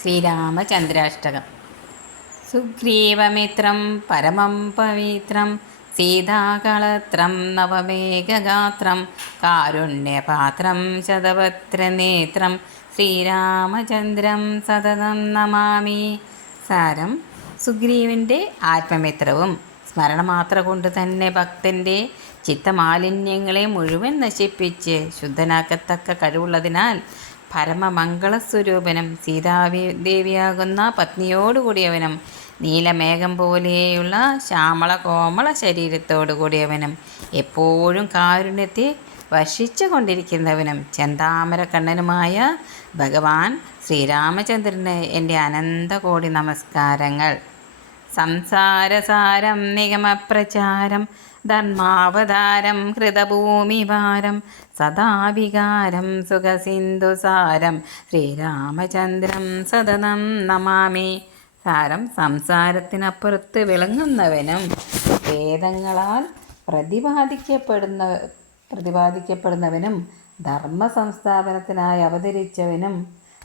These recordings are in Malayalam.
ശ്രീരാമചന്ദ്രാഷ്ടകം. സുഗ്രീവമിത്രം പരമം പവിത്രം സീതാകളത്രം നവമേഘഗാത്രം കാരുണ്യപാത്രം ശതപത്രനേത്രം ശ്രീരാമചന്ദ്രം സതതം നമാമി. സാരം സുഗ്രീവന്റെ ആത്മമിത്രവും സ്മരണമാത്ര കൊണ്ട് തന്നെ ഭക്തന്റെ ചിത്തമാലിന്യങ്ങളെ മുഴുവൻ നശിപ്പിച്ച് ശുദ്ധനാക്കത്തക്ക കഴിവുള്ളതിനാൽ പരമമംഗളസ്വരൂപനും സീതാവി ദേവിയാകുന്ന പത്നിയോടുകൂടിയവനും നീലമേഘം പോലെയുള്ള ശ്യാമള കോമള ശരീരത്തോടു കൂടിയവനും എപ്പോഴും കാരുണ്യത്തെ വർഷിച്ചു കൊണ്ടിരിക്കുന്നവനും ചന്താമരക്കണ്ണനുമായ ഭഗവാൻ ശ്രീരാമചന്ദ്രന് എന്റെ അനന്തകോടി നമസ്കാരങ്ങൾ. സംസാരസാരം നിഗമപ്രചാരം ധർമാവതാരം ഹൃതഭൂമിഭാരം സദാവികാരം സുഖസിന്ധുസാരം ശ്രീരാമചന്ദ്രം സതതം നമാമി. സാരം സംസാരത്തിനപ്പുറത്ത് വിളങ്ങുന്നവനും വേദങ്ങളാൽ പ്രതിപാദിക്കപ്പെടുന്ന പ്രതിപാദിക്കപ്പെടുന്നവനും ധർമ്മ സംസ്ഥാപനത്തിനായി അവതരിച്ചവനും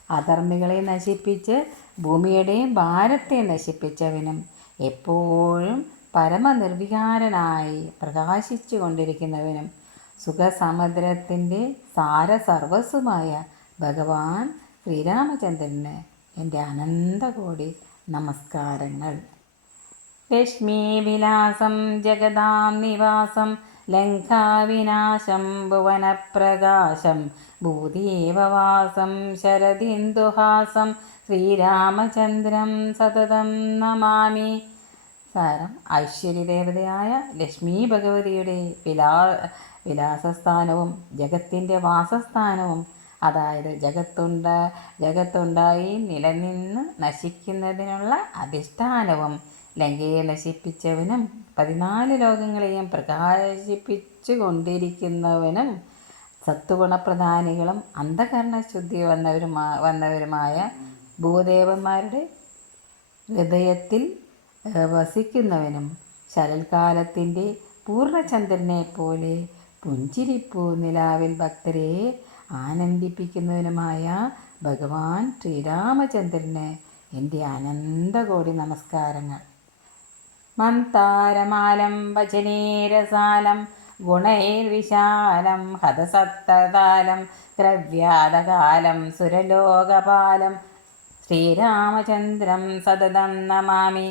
അധർമ്മികളെ നശിപ്പിച്ച് ഭൂമിയുടെ ഭാരത്തെ നശിപ്പിച്ചവനും എപ്പോഴും പരമനിർവികാരനായി പ്രകാശിച്ചു കൊണ്ടിരിക്കുന്നവനും സുഖസമുദ്രത്തിന്റെ സാരസർവസ്വമായ ഭഗവാൻ ശ്രീരാമചന്ദ്രന് എന്റെ അനന്തകോടി നമസ്കാരങ്ങൾ. ലക്ഷ്മീവിലാസം ജഗദാം നിവാസം ലങ്കാവിനാശം ഭുവനപ്രകാശം ഭൂതീവവാസം ശരദിന്ദുഹാസം ശ്രീരാമചന്ദ്രം സതതം നമാമി. സാരം ഐശ്വര്യദേവതയായ ലക്ഷ്മി ഭഗവതിയുടെ വിലാ വിലാസസ്ഥാനവും ജഗത്തിന്റെ വാസസ്ഥാനവും അതായത് ജഗത്തുണ്ട ജഗത്തുണ്ടായി നിലനിന്ന് നശിക്കുന്നതിനുള്ള അധിഷ്ഠാനവും ലങ്കയെ നശിപ്പിച്ചവനും പതിനാല് ലോകങ്ങളെയും പ്രകാശിപ്പിച്ചു കൊണ്ടിരിക്കുന്നവനും സത്വഗുണപ്രധാനികളും അന്ധകരണശുദ്ധി വന്നവരുമാ വന്നവരുമായ ഭൂദേവന്മാരുടെ ഹൃദയത്തിൽ വസിക്കുന്നവനും ശരൽകാലത്തിന്റെ പൂർണചന്ദ്രനെ പോലെ പുഞ്ചിരിപ്പൂ നിലാവിൽ ഭക്തരെ ആനന്ദിപ്പിക്കുന്നവനുമായ ഭഗവാൻ ശ്രീരാമചന്ദ്രന് എന്റെ അനന്തകോടി നമസ്കാരങ്ങൾ. മന്താരമാലം ഭജനീരസാലം ഗുണൈർവിശാലം ഹതസത്തതാലം ദ്രവ്യാതകാലം സുരലോകപാലം ശ്രീരാമചന്ദ്രം സതതം നമാമി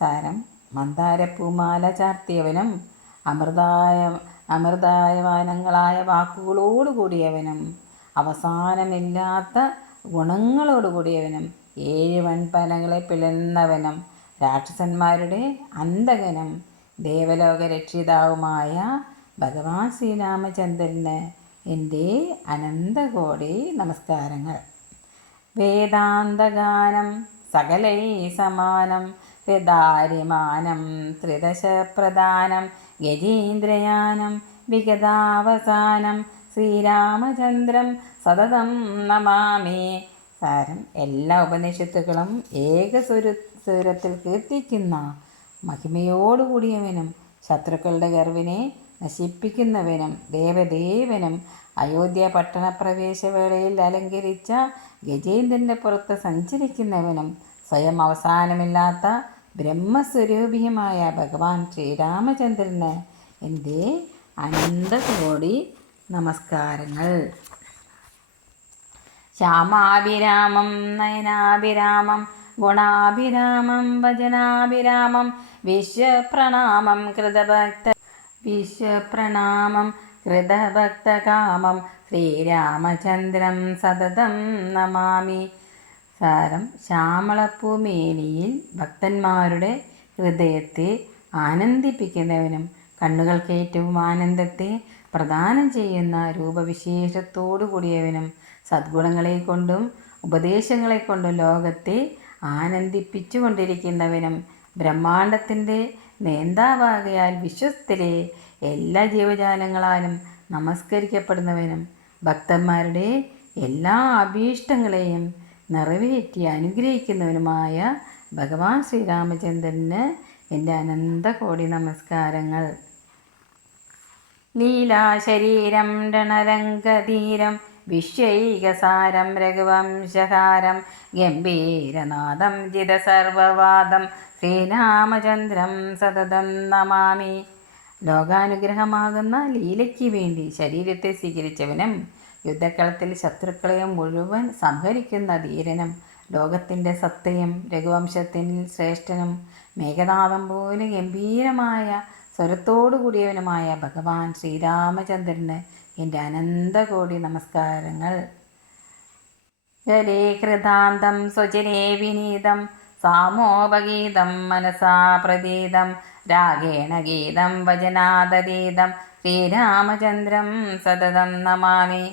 സാരം. മന്ദാരപ്പൂമാല ചാർത്തിയവനും അമൃതായ വാക്കുകളോട് വാക്കുകളോടുകൂടിയവനും അവസാനമില്ലാത്ത ഗുണങ്ങളോട് ഗുണങ്ങളോടുകൂടിയവനും ഏഴ് വൻപനകളെ പിളർന്നവനും രാക്ഷസന്മാരുടെ അന്തകനും ദേവലോക രക്ഷിതാവുമായ ഭഗവാൻ ശ്രീരാമചന്ദ്രന് എന്റെ അനന്തകോടി നമസ്കാരങ്ങൾ. വേദാന്തഗാനം സകലൈ സമാനം ത്രിദാര്യമാനം ത്രിദശപ്രധാനം ഗജീന്ദ്രയാനം വിഗതാവസാനം ശ്രീരാമചന്ദ്രം സതതം നമാമി. സാരം എല്ലാ ഉപനിഷത്തുകളും ഏക സ്വര സ്വരത്തിൽ കീർത്തിക്കുന്ന മഹിമയോടുകൂടിയവനും ശത്രുക്കളുടെ ഗർവിനെ നശിപ്പിക്കുന്നവനും ദേവദേവനും അയോധ്യ പട്ടണപ്രവേശവേളയിൽ അലങ്കരിച്ച ഗജേന്ദ്രന്റെ പുറത്ത് സഞ്ചരിക്കുന്നവനും സ്വയം അവസാനമില്ലാത്ത ബ്രഹ്മസ്വരൂപിയുമായ ഭഗവാൻ ശ്രീരാമചന്ദ്രന് എന്റെ അനന്തകോടി നമസ്കാരങ്ങൾ. ശ്യാമാഭിരാമം നയനാഭിരാമം ഗുണാഭിരാമം വചനാഭിരാമം വിശ്വപ്രണാമം കൃതഭക്ത വിശ്വപ്രണാമം കൃതഭക്തകാമം ശ്രീരാമചന്ദ്രം സതതം നമാമി. സാരം ശ്യാമളപ്പൂമേനിയിൽ ഭക്തന്മാരുടെ ഹൃദയത്തെ ആനന്ദിപ്പിക്കുന്നവനും കണ്ണുകൾക്ക് ഏറ്റവും ആനന്ദത്തെ പ്രദാനം ചെയ്യുന്ന രൂപവിശേഷത്തോടു കൂടിയവനും സദ്ഗുണങ്ങളെ കൊണ്ടും ഉപദേശങ്ങളെ കൊണ്ടും ലോകത്തെ ആനന്ദിപ്പിച്ചു കൊണ്ടിരിക്കുന്നവനും ബ്രഹ്മാണ്ടത്തിന്റെ നേന്താവാകയാൽ വിശ്വസ്തരെ എല്ലാ ജീവജാലങ്ങളാലും നമസ്കരിക്കപ്പെടുന്നവനും ഭക്തന്മാരുടെ എല്ലാ അഭീഷ്ടങ്ങളെയും നിറവേറ്റി അനുഗ്രഹിക്കുന്നവനുമായ ഭഗവാൻ ശ്രീരാമചന്ദ്രന് എന്റെ അനന്ത കോടി നമസ്കാരങ്ങൾ. ലീലാശരീരം രണരംഗധീരം വിശ്വൈകസാരം രഘുവംശഹാരം ഗംഭീരനാദം ജിതസർവവാദം ശ്രീരാമചന്ദ്രം സതതം നമാമി. ലോകാനുഗ്രഹമാകുന്ന ലീലയ്ക്ക് വേണ്ടി ശരീരത്തെ സ്വീകരിച്ചവനും യുദ്ധക്കളത്തിൽ ശത്രുക്കളെ മുഴുവൻ സംഹരിക്കുന്ന ധീരനും ലോകത്തിന്റെ സത്തയും രഘുവംശത്തിൽ ശ്രേഷ്ഠനും മേഘനാഥം പോലെ ഗംഭീരമായ സ്വരത്തോടു കൂടിയവനുമായ ഭഗവാൻ ശ്രീരാമചന്ദ്രന് എന്റെ അനന്തകോടി നമസ്കാരങ്ങൾ. ജലേ കൃതാന്തം സ്വജനേ വിനീതം സാമോപഗീതം മനസാ പ്രതീതം രാഗേണ ഗീതം വചനാദതീതം ശ്രീരാമചന്ദ്രം സതതം നമാമി.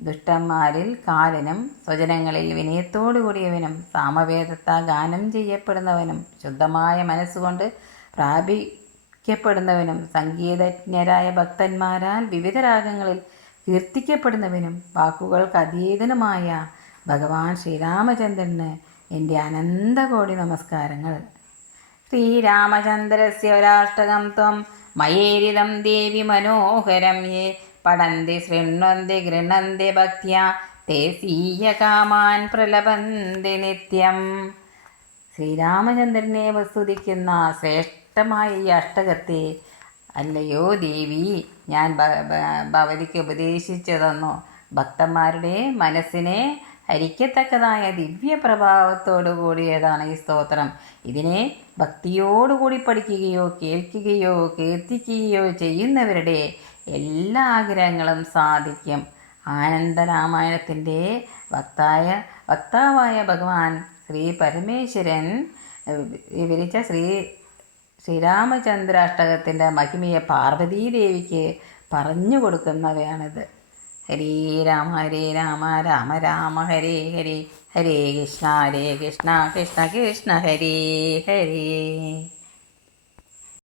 ദുഷ്ടന്മാരിൽ കാലനും സ്വജനങ്ങളിൽ വിനയത്തോടു കൂടിയവനും സാമവേദത്താൽ ഗാനം ചെയ്യപ്പെടുന്നവനും ശുദ്ധമായ മനസ്സുകൊണ്ട് പ്രാപിക്കപ്പെടുന്നവനും സംഗീതജ്ഞരായ ഭക്തന്മാരാൽ വിവിധ രാഗങ്ങളിൽ കീർത്തിക്കപ്പെടുന്നവനും വാക്കുകൾക്ക് അതീതനുമായ ഭഗവാൻ ശ്രീരാമചന്ദ്രന് എന്റെ അനന്തകോടി നമസ്കാരങ്ങൾ. ശ്രീരാമചന്ദ്രസ്യ ഒരാഷ്ടകം ത്വം മയേരിതം ദേവി മനോഹരം യേ പഠന്തി ശൃണ്വന്തി ഗൃണന്തി ഭക്തിയ തേ സീയകാമാൻ പ്രലപന്തി നിത്യം. ശ്രീരാമചന്ദ്രനെ വസ്തുതിക്കുന്ന ശ്രേഷ്ഠമായ ഈ അഷ്ടകത്തെ അല്ലയോ ദേവി ഞാൻ ഭവതിക്ക് ഉപദേശിച്ചതെന്നോ ഭക്തന്മാരുടെ മനസ്സിനെ ഹരിക്കത്തക്കതായ ദിവ്യപ്രഭാവത്തോടു കൂടിയതാണ് ഈ സ്തോത്രം. ഇതിനെ ഭക്തിയോടുകൂടി പഠിക്കുകയോ കേൾക്കുകയോ കീർത്തിക്കുകയോ ചെയ്യുന്നവരുടെ എല്ലാ ആഗ്രഹങ്ങളും സാധിക്കും. ആനന്ദരാമായണത്തിന്റെ വക്തായ വക്താവായ ഭഗവാൻ ശ്രീ പരമേശ്വരൻ വിവരിച്ച ശ്രീ ശ്രീരാമചന്ദ്രാഷ്ടകത്തിന്റെ മഹിമയെ പാർവതീദേവിക്ക് പറഞ്ഞു കൊടുക്കുന്നവയാണിത്. ഹരേ രാമ ഹരേ രാമ രാമ രാമ ഹരേ ഹരേ ഹരേ കൃഷ്ണ ഹരേ കൃഷ്ണ കൃഷ്ണ കൃഷ്ണ ഹരേ ഹരേ.